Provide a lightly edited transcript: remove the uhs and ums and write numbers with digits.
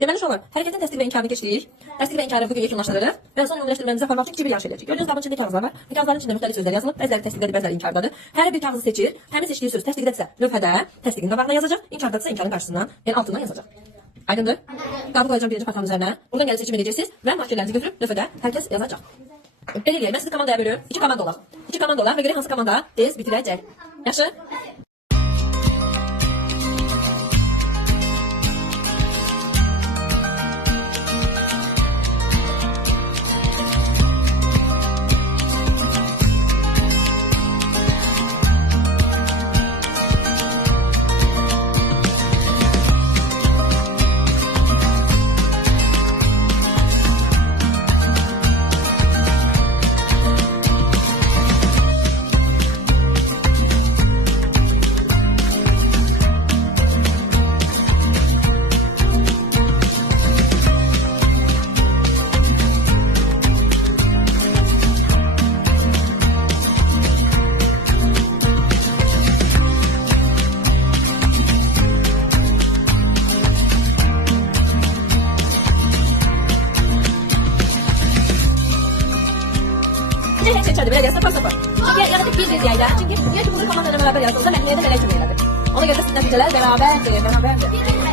Deməli uşaqlar, hərəkətin təsdiq və inkarını keçdik. Təsdiq və inkarı bugün yekunlaşdırırıq və son ümumiləşdirməmizi aparmaq üçün 2 bir yarış edəcəyik. Gördüyünüz qabın içində kağızlar var. Kağızların içində müxtəlif sözlər yazılıb. Bəziləri təsdiqdədir, bəziləri inkardadır. Hər bir kağızı seçir. Həmin seçdiyi söz təsdiqdədirsə lövhədə təsdiqin qabağına yazacaq. İnkardadırsa inkarın qarşısından, yəni altından yazacaq. Aydındır? Qabı qoyacağım birinci parçanın üzərinə. Buradan gəlib seçim edəcəksiniz və markerlərinizi götürüb lövhədə hər kəs yazacaq. Belə eləyək. Mən sizi komandaya bölürüm. 2 komanda olaq. 2 komanda olaq və görək hansı komanda tez bitirəcək. Yaxşı? Heç seçərdi, belə deyəsən, sapar. Çünki yəni bir deyək də. Çünki deyək ki, bunu komandayla bərabər yazılsa, mən niyə də belə kimi elədim. Ona görə də nəticələr bərabərdir.